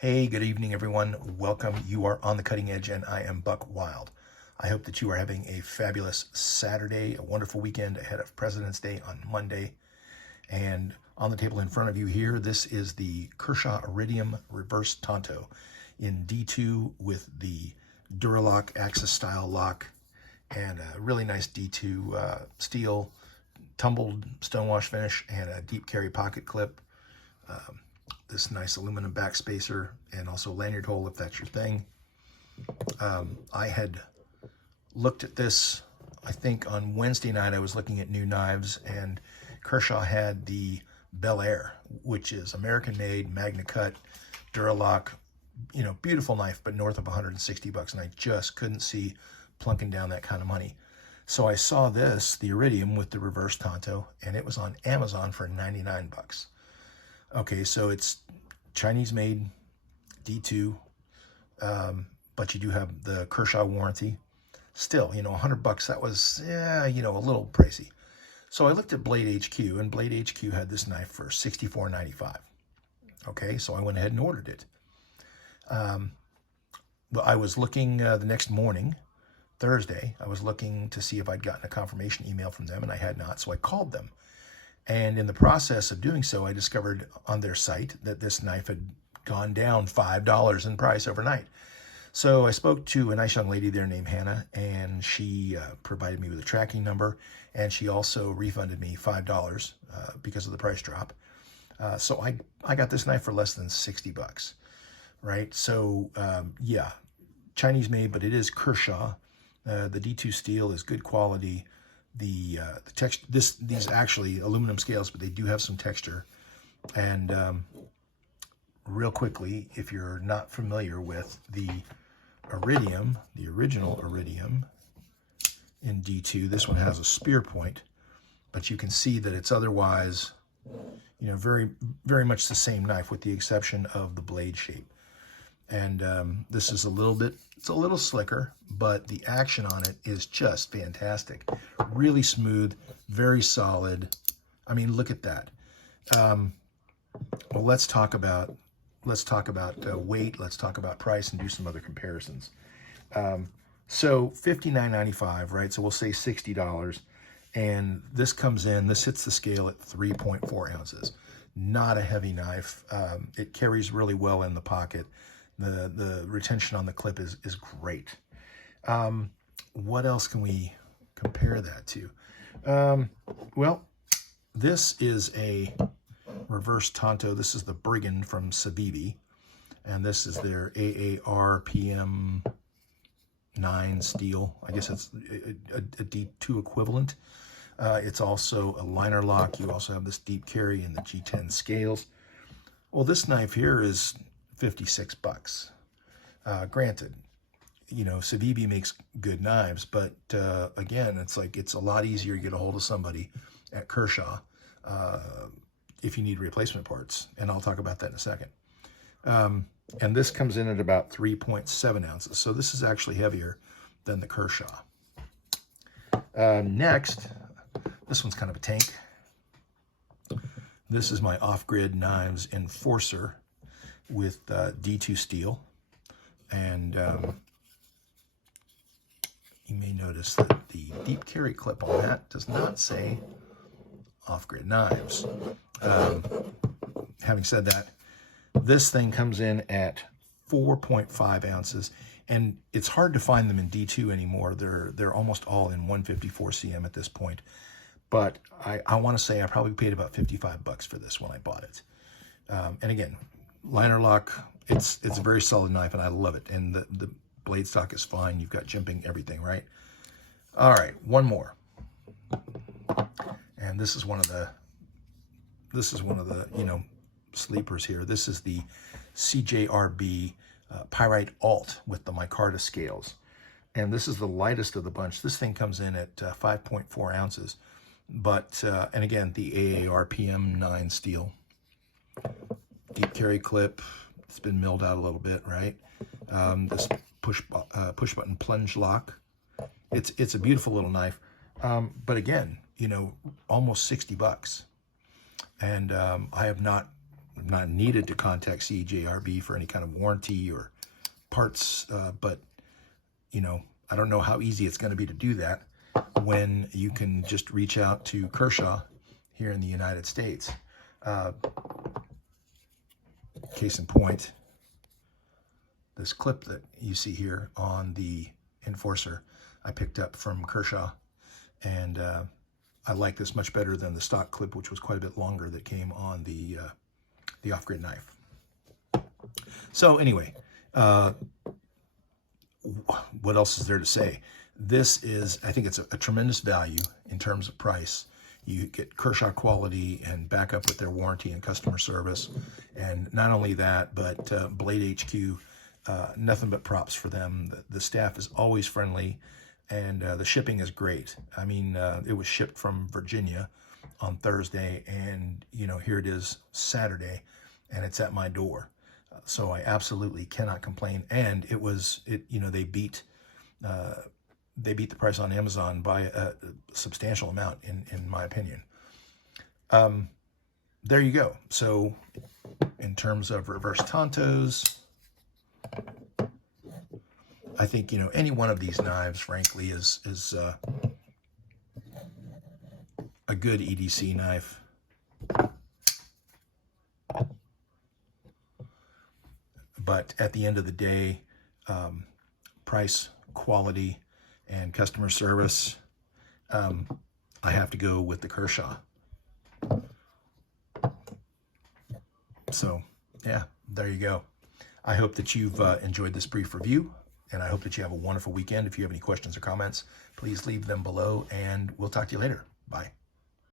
Hey, good evening, everyone. Welcome. You are on the cutting edge, and I am Buck Wild. I hope that you are having a fabulous Saturday, a wonderful weekend ahead of President's Day on Monday. And on the table in front of you here, this is the Kershaw Iridium Reverse Tanto in D2 with the Duralock Axis style lock and a really nice D2 steel tumbled stonewash finish and a deep carry pocket clip. This nice aluminum backspacer and also lanyard hole if that's your thing. I had looked at this, I think on Wednesday night I was looking at new knives, and Kershaw had the Bel Air, which is American made, Magna Cut, Duralock, beautiful knife, but north of 160 bucks, and I just couldn't see plunking down that kind of money. So I saw this, the Iridium with the reverse Tanto, and it was on Amazon for 99 bucks. Okay, so it's Chinese made, D2, but you do have the Kershaw warranty. Still, 100 bucks, that was, a little pricey. So I looked at Blade HQ, and Blade HQ had this knife for $64.95. Okay, so I went ahead and ordered it. But I was looking the next morning, Thursday, I was looking to see if I'd gotten a confirmation email from them, and I had not, so I called them. And in the process of doing so, I discovered on their site that this knife had gone down $5 in price overnight. So I spoke to a nice young lady there named Hannah, and she provided me with a tracking number, and she also refunded me $5 because of the price drop. So I got this knife for less than 60 bucks, right? So yeah, Chinese made, but it is Kershaw. The D2 steel is good quality. The texture, these actually aluminum scales, but they do have some texture. And real quickly, if you're not familiar with the Iridium, the original Iridium in D2, this one has a spear point, but you can see that it's otherwise, very, very much the same knife with the exception of the blade shape. And this is it's a little slicker, but the action on it is just fantastic. Really smooth, very solid. I mean, look at that. Well, let's talk about weight. Let's talk about price and do some other comparisons. So $59.95, right? So we'll say $60. And this comes in, this hits the scale at 3.4 ounces. Not a heavy knife. It carries really well in the pocket. The retention on the clip is great. What else can we compare that to? Well, this is a reverse Tanto. This is the Brigand from Civivi, and this is their AARPM 9 steel. I guess it's a D2 equivalent. It's also a liner lock. You also have this deep carry and the G10 scales. Well, this knife here is 56 bucks. Granted, Civivi makes good knives, but again, it's a lot easier to get a hold of somebody at Kershaw if you need replacement parts, and I'll talk about that in a second. And this comes in at about 3.7 ounces, so this is actually heavier than the Kershaw. Next, this one's kind of a tank. This is my Off-Grid Knives Enforcer with D2 steel, and you may notice that the deep carry clip on that does not say Off-Grid Knives. Having said that, this thing comes in at 4.5 ounces, and it's hard to find them in D2 anymore. They're almost all in 154 cm at this point, but I want to say I probably paid about 55 bucks for this when I bought it. And again, liner lock, it's a very solid knife, and I love it. And the blade stock is fine. You've got jimping, everything, right? All right, one more. And this is one of the sleepers here. This is the CJRB Pyrite Alt with the micarta scales. And this is the lightest of the bunch. This thing comes in at 5.4 ounces. But, and again, the AARPM 9 steel. Deep carry clip, it's been milled out a little bit, right? This push button plunge lock. It's a beautiful little knife, but again, almost 60 bucks. And I have not I've not needed to contact CJRB for any kind of warranty or parts, but, you know, I don't know how easy it's going to be to do that when you can just reach out to Kershaw here in the United States. Case in point, this clip that you see here on the Enforcer I picked up from Kershaw, and I like this much better than the stock clip, which was quite a bit longer, that came on the off-grid knife. So anyway, what else is there to say? This is, I think it's a tremendous value in terms of price. You get Kershaw quality and backup with their warranty and customer service. And not only that, but Blade HQ, nothing but props for them. The staff is always friendly, and the shipping is great. I mean, it was shipped from Virginia on Thursday, and, you know, here it is Saturday, and it's at my door. So I absolutely cannot complain. And you know, they beat the price on Amazon by a substantial amount, in my opinion. There you go. So in terms of reverse tantos, I think, you know, any one of these knives, frankly, is a good EDC knife. But at the end of the day, price, quality, and customer service, I have to go with the Kershaw. So, yeah, there you go. I hope that you've enjoyed this brief review, and I hope that you have a wonderful weekend. If you have any questions or comments, please leave them below, and we'll talk to you later. Bye.